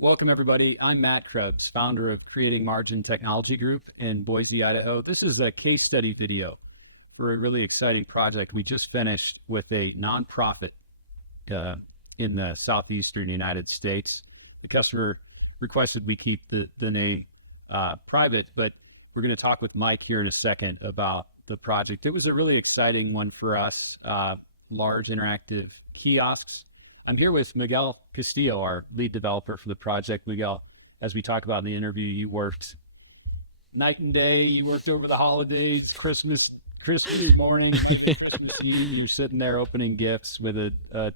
Welcome, everybody. I'm Matt Krebs, founder of Creating Margin Technology Group in Boise, Idaho. This is a case study video for a really exciting project we just finished with a nonprofit in the southeastern United States. The customer requested we keep the name private, but we're going to talk with Mike here in a second about the project. It was a really exciting one for us, large interactive kiosks. I'm here with Miguel Castillo, our lead developer for the project. Miguel, as we talk about in the interview, you worked night and day. You worked over the holidays, Christmas morning, Christmas Eve. You're sitting there opening gifts with a TV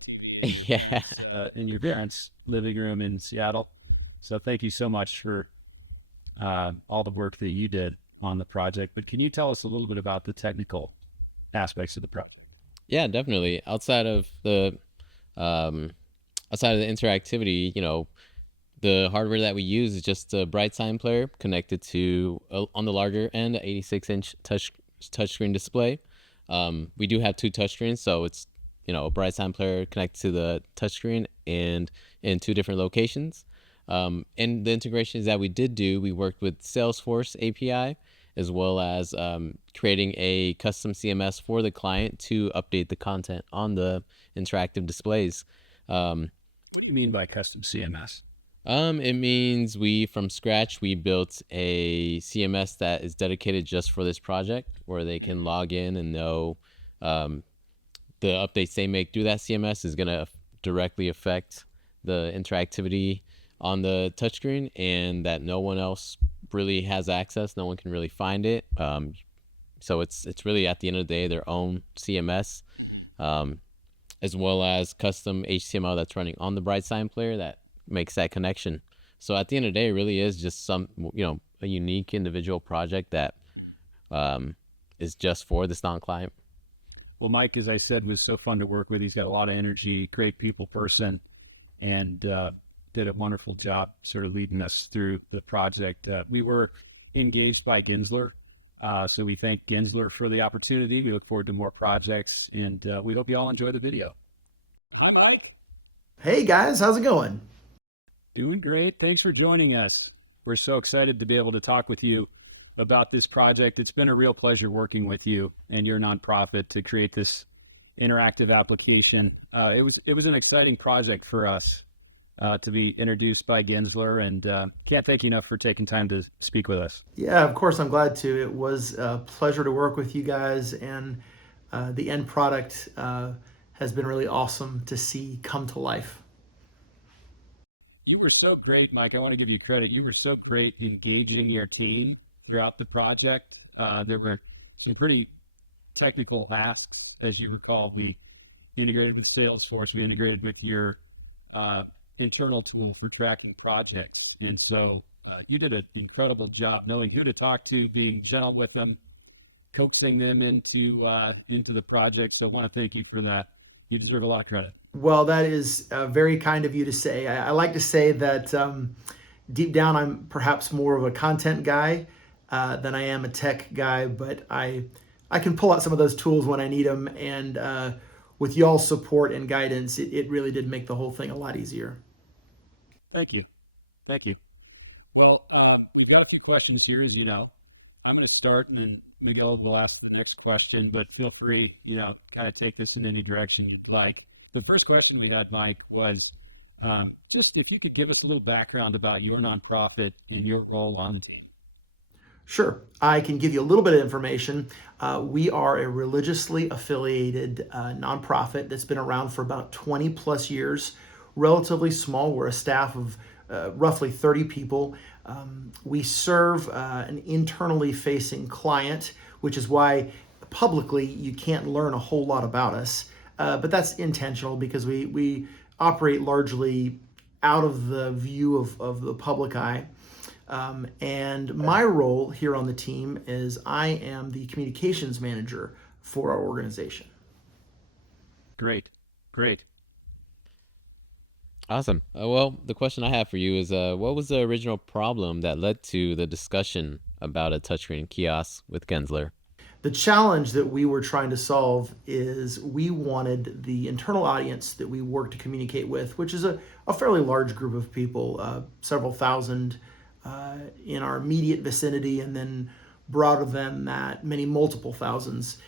Yeah. in your parents' living room in Seattle. So thank you so much for all the work that you did on the project. But can you tell us a little bit about the technical aspects of the project? Yeah, definitely. Outside of the interactivity, the hardware that we use is just a bright sign player connected to on the larger end, a 86-inch touchscreen display. We do have two touchscreens, so it's a bright sign player connected to the touchscreen and in two different locations. And the integrations that we did do, we worked with Salesforce API as well as creating a custom CMS for the client to update the content on the interactive displays. What do you mean by custom CMS? It means from scratch, we built a CMS that is dedicated just for this project, where they can log in and know the updates they make through that CMS is going to directly affect the interactivity on the touchscreen, and that no one else really has access. No one can really find it. So it's really, at the end of the day, their own CMS, as well as custom HTML that's running on the bright sign player that makes that connection. So at the end of the day, it really is just a unique individual project that is just for this non-client. Well, Mike, as I said, was so fun to work with. He's got a lot of energy, great people person, and did a wonderful job sort of leading us through the project. We were engaged by Gensler, so we thank Gensler for the opportunity. We look forward to more projects, and we hope you all enjoy the video. Hi, Mike. Hey guys, how's it going? Doing great. Thanks for joining us. We're so excited to be able to talk with you about this project. It's been a real pleasure working with you and your nonprofit to create this interactive application. It was an exciting project for us to be introduced by Gensler, and can't thank you enough for taking time to speak with us. Yeah, of course, I'm glad to. It was a pleasure to work with you guys, and the end product has been really awesome to see come to life. You were so great, Mike. I want to give you credit. You were so great engaging your team throughout the project. There were some pretty technical asks. As you recall, we integrated with Salesforce, we integrated with your internal tool for tracking projects. And so you did an incredible job knowing who to talk to, being gentle with them, coaxing them into the project. So I want to thank you for that. You deserve a lot of credit. Well, that is very kind of you to say. I like to say that deep down, I'm perhaps more of a content guy than I am a tech guy, but I can pull out some of those tools when I need them. And with y'all's support and guidance, it really did make the whole thing a lot easier. Thank you. Thank you. Well, we got a few questions here, as you know. I'm going to start, and then Miguel will ask the next question, but feel free, kind of take this in any direction you'd like. The first question we had, Mike, was just if you could give us a little background about your nonprofit and your role on the team. Sure, I can give you a little bit of information. We are a religiously affiliated nonprofit that's been around for about 20 plus years, relatively small. We're a staff of roughly 30 people. We serve an internally facing client, which is why publicly you can't learn a whole lot about us. But that's intentional because we operate largely out of the view of the public eye. And my role here on the team is I am the communications manager for our organization. Great. Great. Awesome. Well, the question I have for you is, what was the original problem that led to the discussion about a touchscreen kiosk with Gensler? The challenge that we were trying to solve is we wanted the internal audience that we work to communicate with, which is a fairly large group of people, several thousand in our immediate vicinity, and then broader than that, many multiple thousands.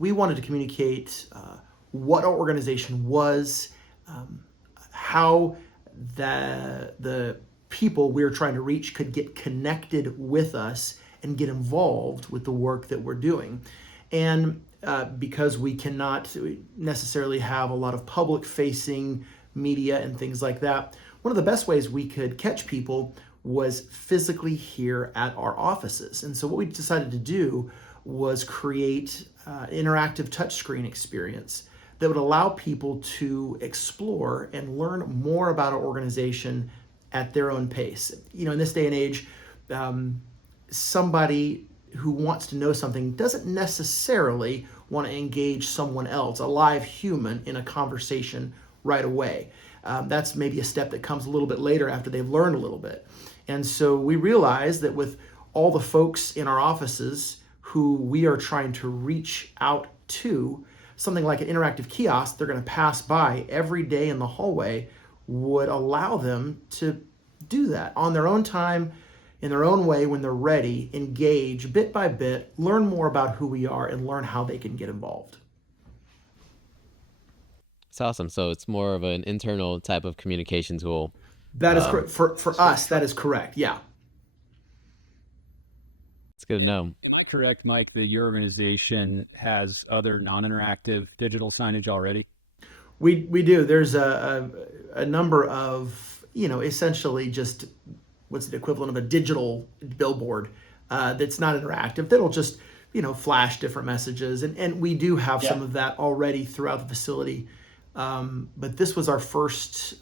We wanted to communicate what our organization was, how the people we were trying to reach could get connected with us and get involved with the work that we're doing. And because we cannot necessarily have a lot of public facing media and things like that, one of the best ways we could catch people was physically here at our offices. And so what we decided to do was create an interactive touchscreen experience that would allow people to explore and learn more about our organization at their own pace. You know, in this day and age, somebody who wants to know something doesn't necessarily want to engage someone else, a live human, in a conversation right away. That's maybe a step that comes a little bit later after they've learned a little bit. And so we realized that with all the folks in our offices who we are trying to reach out to, something like an interactive kiosk they're going to pass by every day in the hallway would allow them to do that on their own time, in their own way, when they're ready, engage bit by bit, learn more about who we are, and learn how they can get involved. It's awesome. So it's more of an internal type of communication tool. That is correct. For us, that is correct. Yeah. It's good to know. Correct, Mike, that your organization has other non-interactive digital signage already? We do. There's a number of, essentially just what's the equivalent of a digital billboard that's not interactive, that'll just, flash different messages. And we do have some of that already throughout the facility. But this was our first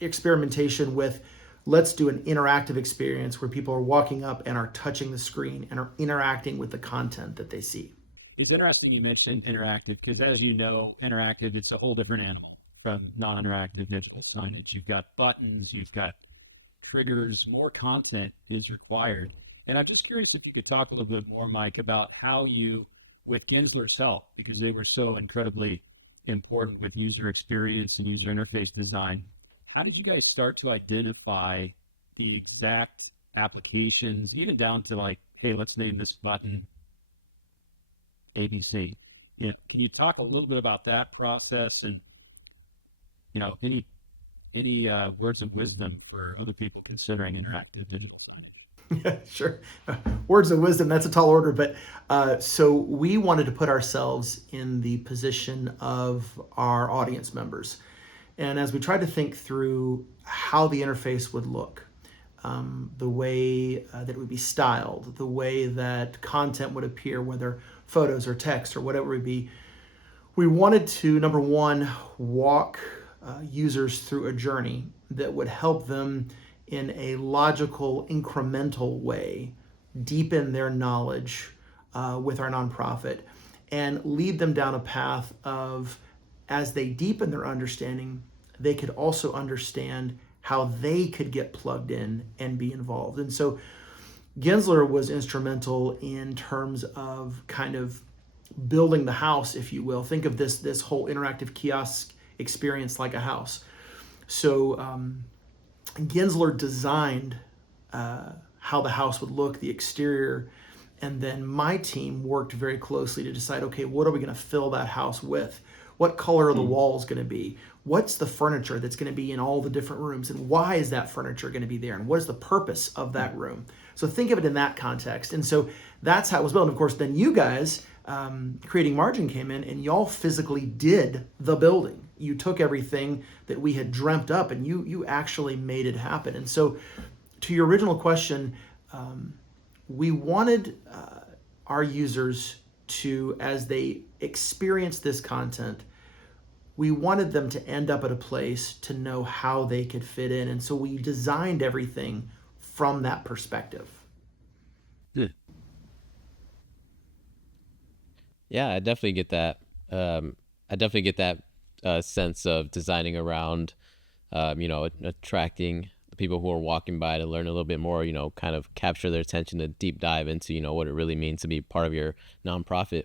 experimentation with, let's do an interactive experience where people are walking up and are touching the screen and are interacting with the content that they see. It's interesting you mentioned interactive because, as you know, interactive, it's a whole different animal from non-interactive digital signage. You've got buttons, you've got triggers, more content is required. And I'm just curious if you could talk a little bit more, Mike, about how you, with Gensler itself, because they were so incredibly important with user experience and user interface design, how did you guys start to identify the exact applications, even down to like, hey, let's name this button ABC? Yeah, can you talk a little bit about that process and, any words of wisdom for other people considering interactive digital? Yeah, sure. Words of wisdom, that's a tall order. But so we wanted to put ourselves in the position of our audience members. And as we tried to think through how the interface would look, the way that it would be styled, the way that content would appear, whether photos or text or whatever it would be, we wanted to, number one, walk users through a journey that would help them in a logical, incremental way, deepen their knowledge with our nonprofit, and lead them down a path of, as they deepen their understanding, they could also understand how they could get plugged in and be involved. And so Gensler was instrumental in terms of kind of building the house, if you will. Think of this whole interactive kiosk experience like a house. So Gensler designed how the house would look, the exterior, and then my team worked very closely to decide, okay, what are we going to fill that house with? What color are the walls going to be? What's the furniture that's going to be in all the different rooms? And why is that furniture going to be there? And what is the purpose of that room? So think of it in that context. And so that's how it was built. And of course, then you guys, Creating Margin, came in and y'all physically did the building. You took everything that we had dreamt up and you actually made it happen. And so to your original question, we wanted our users to, as they experience this content, we wanted them to end up at a place to know how they could fit in. And so we designed everything from that perspective. Yeah, I definitely get that. Sense of designing around, attracting people who are walking by to learn a little bit more, kind of capture their attention to deep dive into, what it really means to be part of your nonprofit.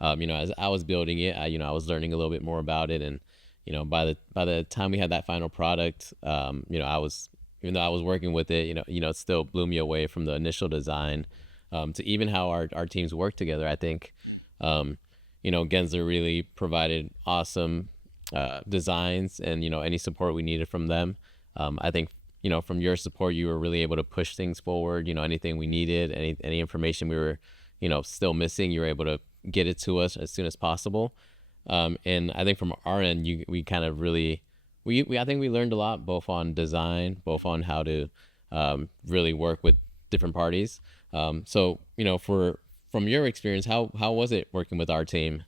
As I was building it, I was learning a little bit more about it. And, by the time we had that final product, I was, even though I was working with it, it still blew me away from the initial design, to even how our teams work together. I think, Gensler really provided awesome designs and, any support we needed from them. I think, from your support, you were really able to push things forward. Anything we needed, any information we were, still missing, you were able to get it to us as soon as possible. And I think from our end, we kind of really, I think we learned a lot, both on design, both on how to really work with different parties. So, from your experience, how was it working with our team?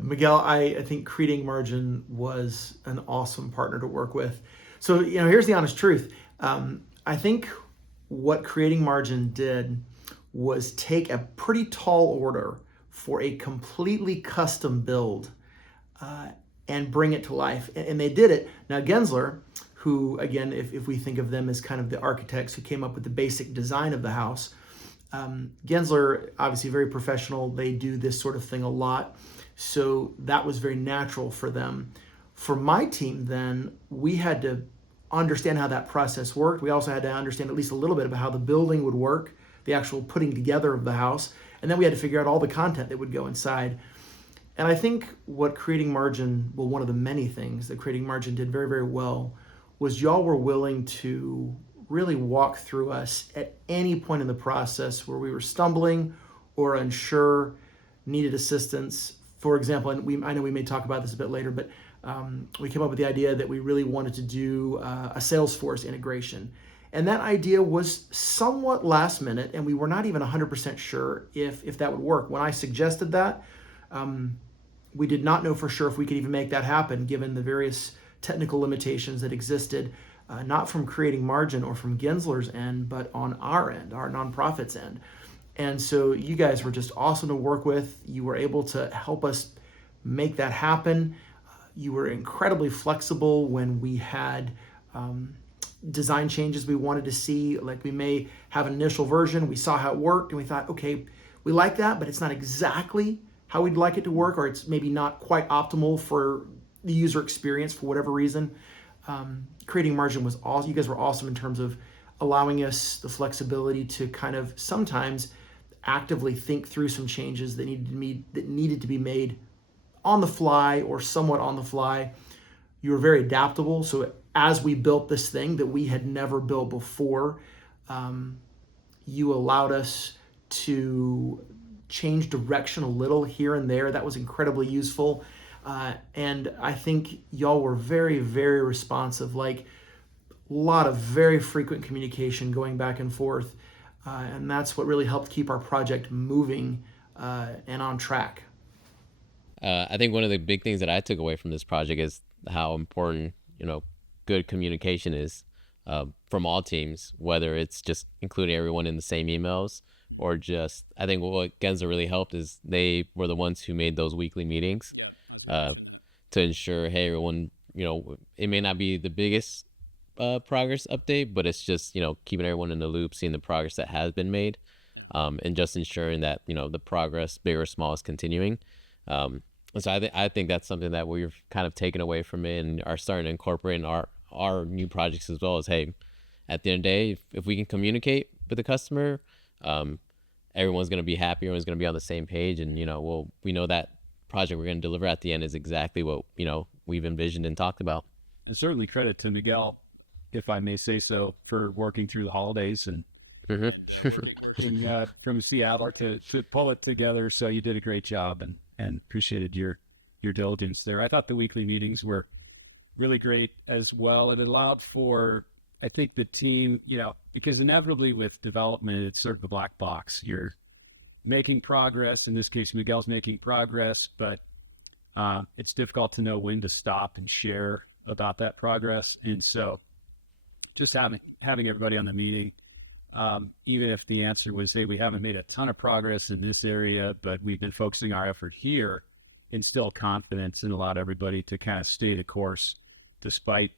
Miguel, I think Creating Margin was an awesome partner to work with. So, here's the honest truth. I think what Creating Margin did was take a pretty tall order for a completely custom build and bring it to life. And they did it. Now, Gensler, who, again, if we think of them as kind of the architects who came up with the basic design of the house, Gensler, obviously very professional. They do this sort of thing a lot. So that was very natural for them. For my team, then, we had to understand how that process worked. We also had to understand at least a little bit about how the building would work, the actual putting together of the house. And then we had to figure out all the content that would go inside. And I think what Creating Margin, well, one of the many things that Creating Margin did very, very well was y'all were willing to really walk through us at any point in the process where we were stumbling or unsure, needed assistance. For example, and I know we may talk about this a bit later, but we came up with the idea that we really wanted to do a Salesforce integration. And that idea was somewhat last minute, and we were not even 100% sure if that would work. When I suggested that, we did not know for sure if we could even make that happen, given the various technical limitations that existed, not from Creating Margin or from Gensler's end, but on our end, our nonprofit's end. And so you guys were just awesome to work with. You were able to help us make that happen. You were incredibly flexible when we had design changes we wanted to see. Like, we may have an initial version, we saw how it worked, and we thought, okay, we like that, but it's not exactly how we'd like it to work, or it's maybe not quite optimal for the user experience for whatever reason. Creating Margin was awesome. You guys were awesome in terms of allowing us the flexibility to kind of sometimes actively think through some changes that needed to be made on the fly or somewhat on the fly. You were very adaptable. So as we built this thing that we had never built before, you allowed us to change direction a little here and there. That was incredibly useful. And I think y'all were very, very responsive, like a lot of very frequent communication going back and forth. And that's what really helped keep our project moving and on track. I think one of the big things that I took away from this project is how important, good communication is from all teams, whether it's just including everyone in the same emails or just, I think what Gensler really helped is they were the ones who made those weekly meetings to ensure, hey, everyone, it may not be the biggest progress update, but it's just, keeping everyone in the loop, seeing the progress that has been made, and just ensuring that, the progress, big or small, is continuing. And so I think that's something that we've kind of taken away from it and are starting to incorporate in our new projects as well. As, hey, at the end of the day, if we can communicate with the customer, everyone's going to be happy, everyone's going to be on the same page, and we know that project we're going to deliver at the end is exactly what we've envisioned and talked about. And certainly credit to Miguel, if I may say so, for working through the holidays and working from Seattle to pull it together. So you did a great job, and appreciated your diligence there. I thought the weekly meetings were really great as well. It allowed for, I think, the team, because inevitably with development, it's sort of a black box. You're making progress. In this case, Miguel's making progress, but it's difficult to know when to stop and share about that progress. And so just having everybody on the meeting, even if the answer was, hey, we haven't made a ton of progress in this area, but we've been focusing our effort here, instill confidence and allowed everybody to kind of stay the course despite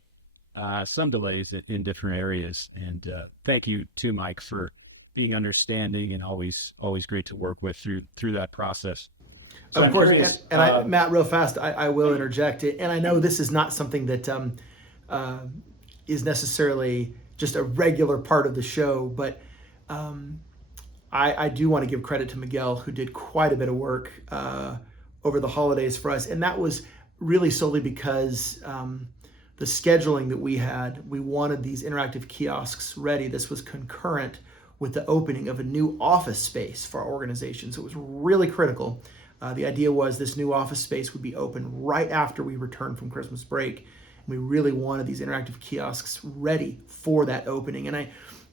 some delays in different areas. And thank you to Mike for being understanding and always great to work with through that process. So Of I'm course, curious, Matt, real fast, I will interject it, and I know this is not something that uh, is necessarily just a regular part of the show, but I do want to give credit to Miguel, who did quite a bit of work over the holidays for us, and that was really solely because the scheduling that we had, we wanted these interactive kiosks ready. This was concurrent with the opening of a new office space for our organization, so it was really critical. The idea was this new office space would be open right after we returned from Christmas break. We really wanted these interactive kiosks ready for that opening. And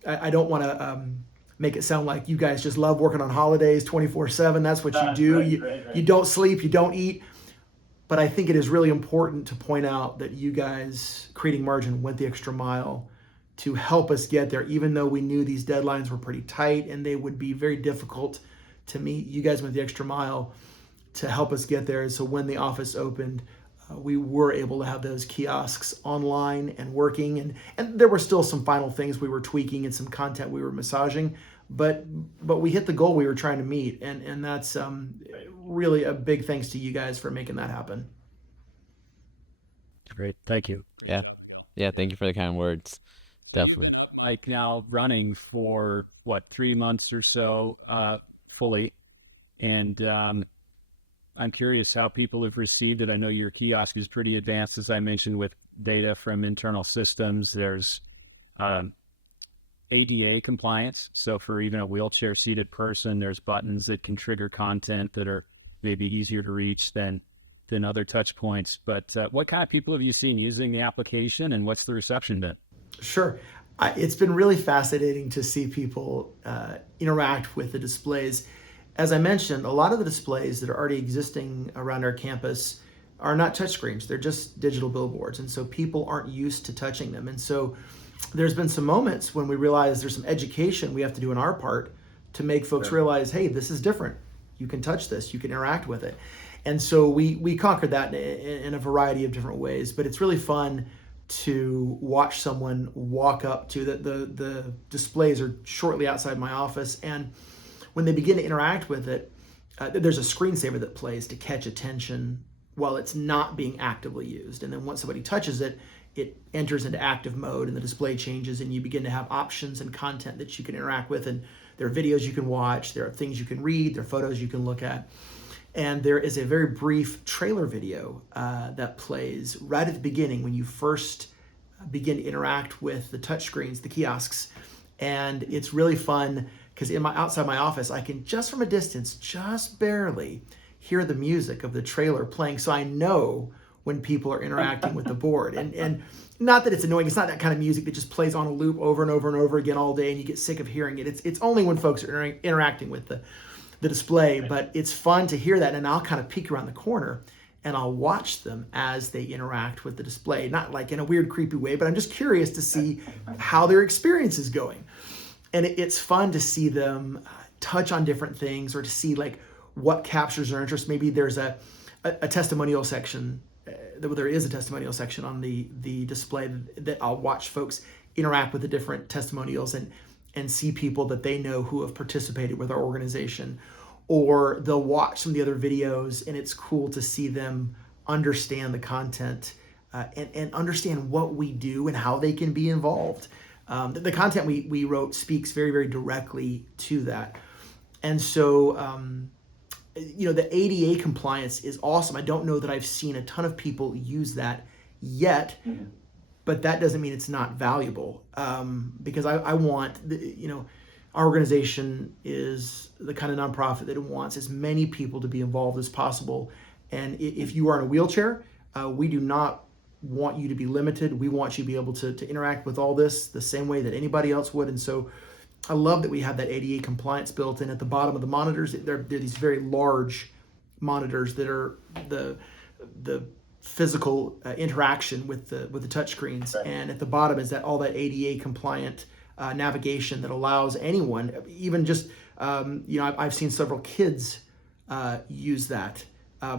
I don't want to make it sound like you guys just love working on holidays 24/7. That's what you do. You don't sleep, you don't eat. But I think it is really important to point out that you guys, Creating Margin, went the extra mile to help us get there, even though we knew these deadlines were pretty tight and they would be very difficult to meet. You guys went the extra mile to help us get there. So when the office opened, we were able to have those kiosks online and working. And there were still some final things we were tweaking and some content we were massaging, but we hit the goal we were trying to meet. And that's really a big thanks to you guys for making that happen. Great. Thank you. Yeah. Thank you for the kind words. Definitely. Like now running for 3 months or so fully. And I'm curious how people have received it. I know your kiosk is pretty advanced, as I mentioned, with data from internal systems. There's ADA compliance. So for even a wheelchair seated person, there's buttons that can trigger content that are maybe easier to reach than other touch points. But what kind of people have you seen using the application, and what's the reception been? Sure. It's been really fascinating to see people interact with the displays. As I mentioned, a lot of the displays that are already existing around our campus are not touchscreens. They're just digital billboards. And so people aren't used to touching them. And so there's been some moments when we realize there's some education we have to do on our part to make folks realize, hey, this is different. You can touch this. You can interact with it. And so we conquered that in a variety of different ways. But it's really fun to watch someone walk up to the displays are shortly outside my office, and when they begin to interact with it, there's a screensaver that plays to catch attention while it's not being actively used. And then once somebody touches it, it enters into active mode and the display changes, and you begin to have options and content that you can interact with. And there are videos you can watch, there are things you can read, there are photos you can look at. And there is a very brief trailer video that plays right at the beginning when you first begin to interact with the touchscreens, the kiosks. And it's really fun because outside my office, I can just from a distance, just barely hear the music of the trailer playing. So I know when people are interacting with the board. And not that it's annoying. It's not that kind of music that just plays on a loop over and over and over again all day and you get sick of hearing it. It's only when folks are interacting with the display, but it's fun to hear that. And I'll kind of peek around the corner and I'll watch them as they interact with the display. Not like in a weird, creepy way, but I'm just curious to see how their experience is going. And it's fun to see them touch on different things or to see like what captures their interest. Maybe there's a testimonial section. There is a testimonial section on the display that I'll watch folks interact with the different testimonials and see people that they know who have participated with our organization. Or they'll watch some of the other videos and it's cool to see them understand the content and understand what we do and how they can be involved. The content we wrote speaks very, very directly to that. And so, the ADA compliance is awesome. I don't know that I've seen a ton of people use that yet, but that doesn't mean it's not valuable. Because I want, our organization is the kind of nonprofit that wants as many people to be involved as possible. And if you are in a wheelchair, we do not want you to be limited. We want you to be able to interact with all this the same way that anybody else would. And so I love that we have that ADA compliance built in at the bottom of the monitors. They're these very large monitors that are the physical interaction with the touchscreens. Right. And at the bottom is all that ADA compliant navigation that allows anyone, even just, I've seen several kids use that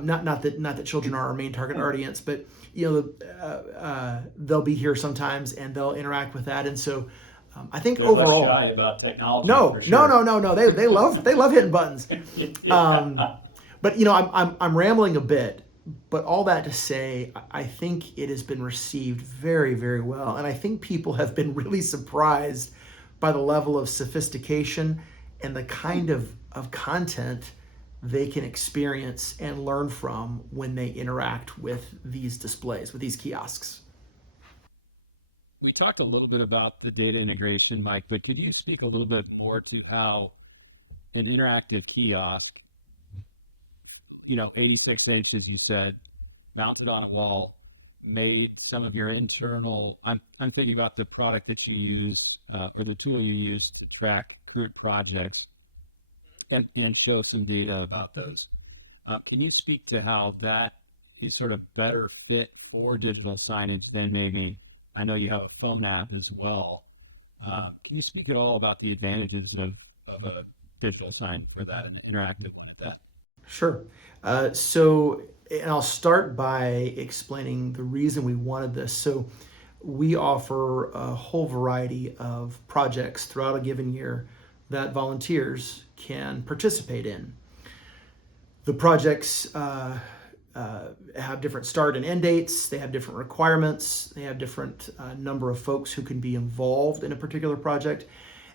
Not that children are our main target audience, but they'll be here sometimes and they'll interact with that. And so I think They're overall, less shy about technology. no, for sure. no. They love hitting buttons. But I'm rambling a bit. But all that to say, I think it has been received very, very well, and I think people have been really surprised by the level of sophistication and the kind of content they can experience and learn from when they interact with these displays, with these kiosks. We talked a little bit about the data integration, Mike, but can you speak a little bit more to how an interactive kiosk, 86 inches, you said, mounted on a wall, made some of your internal, I'm thinking about the product that you use, or the tool you use to track group projects and show some data about those. Can you speak to how that is sort of better fit for digital signage than maybe, I know you have a phone app as well. Can you speak at all about the advantages of a digital sign for that, interactive like that? Sure. And I'll start by explaining the reason we wanted this. So we offer a whole variety of projects throughout a given year that volunteers can participate in. The projects have different start and end dates. They have different requirements. They have different number of folks who can be involved in a particular project.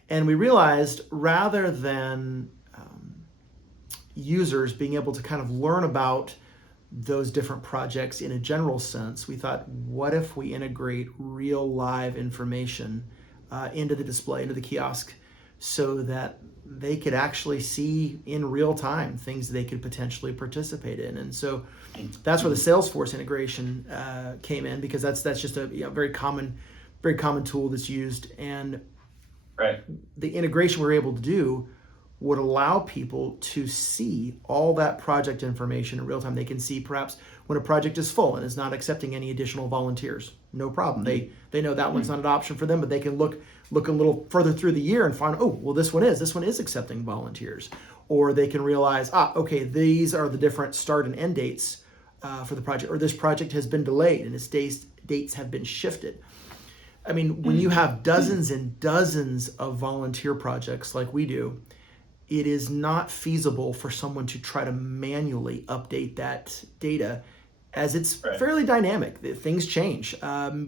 And we realized rather than users being able to kind of learn about those different projects in a general sense, we thought, what if we integrate real live information into the display, into the kiosk, so that they could actually see in real time things they could potentially participate in. And so that's where the Salesforce integration came in, because that's just a very common tool that's used. And Right. The integration we're able to do would allow people to see all that project information in real time. They can see perhaps when a project is full and is not accepting any additional volunteers. No problem. They know that one's not an option for them, but they can look a little further through the year and find, oh, well, this one is accepting volunteers. Or they can realize, okay, these are the different start and end dates for the project, or this project has been delayed and its dates have been shifted. I mean, when you have dozens and dozens of volunteer projects like we do, it is not feasible for someone to try to manually update that data, as it's fairly dynamic. Things change.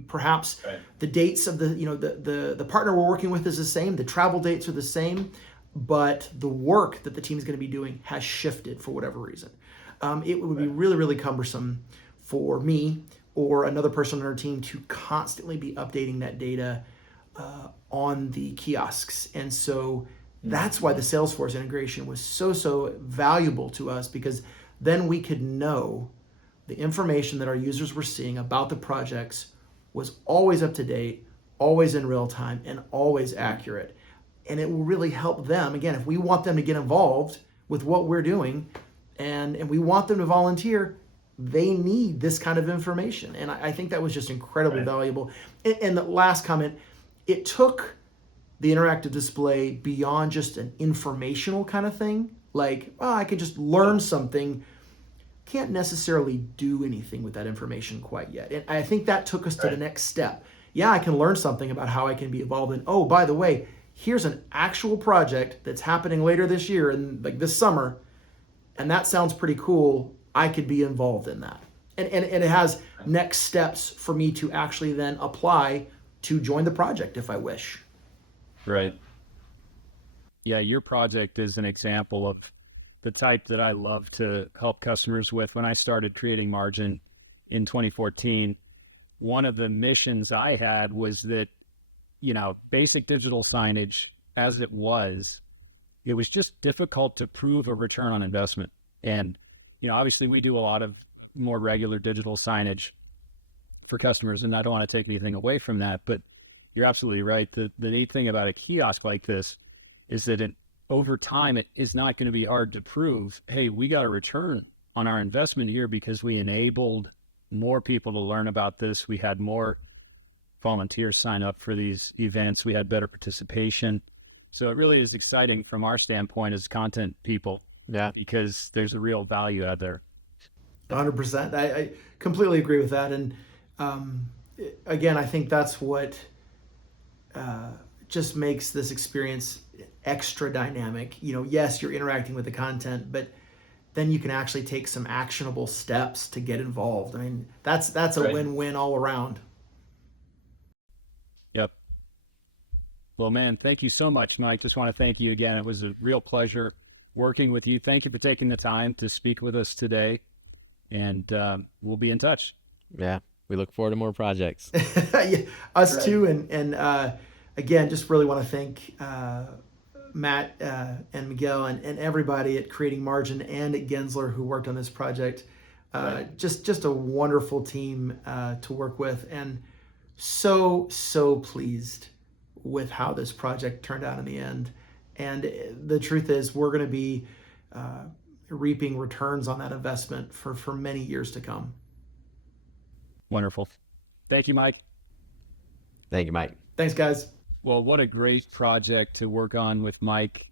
Perhaps the dates of the partner we're working with is the same. The travel dates are the same, but the work that the team is going to be doing has shifted for whatever reason. It would be really, really cumbersome for me or another person on our team to constantly be updating that data on the kiosks. And so that's why the Salesforce integration was so valuable to us, because then we could know the information that our users were seeing about the projects was always up to date, always in real time, and always accurate. And it will really help them. Again, if we want them to get involved with what we're doing and we want them to volunteer, they need this kind of information. And I think that was just incredibly valuable. And the last comment, it took the interactive display beyond just an informational kind of thing. Like, I can just learn something. Can't necessarily do anything with that information quite yet. And I think that took us to the next step. Yeah, I can learn something about how I can be involved in, oh, by the way, here's an actual project that's happening later this year and like this summer, and that sounds pretty cool. I could be involved in that. And it has next steps for me to actually then apply to join the project if I wish. Right. Yeah, your project is an example of the type that I love to help customers with. When I started creating margin in 2014, one of the missions I had was that, basic digital signage as it was just difficult to prove a return on investment. And, obviously we do a lot of more regular digital signage for customers, and I don't want to take anything away from that, but you're absolutely right. The neat thing about a kiosk like this is that over time, it is not going to be hard to prove, hey, we got a return on our investment here because we enabled more people to learn about this. We had more volunteers sign up for these events. We had better participation. So it really is exciting from our standpoint as content people. Yeah. Because there's a real value out there. 100%. I completely agree with that. And um, again, I think that's what just makes this experience extra dynamic. Yes, you're interacting with the content, but then you can actually take some actionable steps to get involved. I mean, that's a Right. win-win all around. Yep. Well, man, thank you so much, Mike. Just want to thank you again. It was a real pleasure working with you. Thank you for taking the time to speak with us today, and we'll be in touch. Yeah, we look forward to more projects. Yeah, us Right. too. And again, just really want to thank Matt and Miguel and everybody at Creating Margin and at Gensler who worked on this project. Right. Just a wonderful team to work with, and so pleased with how this project turned out in the end. And the truth is, we're going to be reaping returns on that investment for many years to come. Wonderful. Thank you, Mike. Thank you, Mike. Thanks, guys. Well, what a great project to work on with Mike.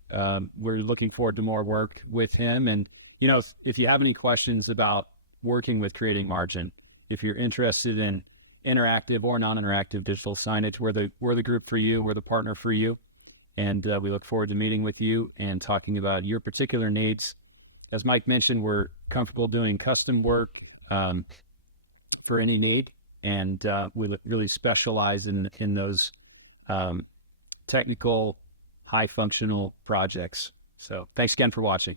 We're looking forward to more work with him. And, if you have any questions about working with Creating Margin, if you're interested in interactive or non-interactive digital signage, we're the group for you. We're the partner for you. And we look forward to meeting with you and talking about your particular needs. As Mike mentioned, we're comfortable doing custom work for any need. And we really specialize in those technical, high functional projects. So thanks again for watching.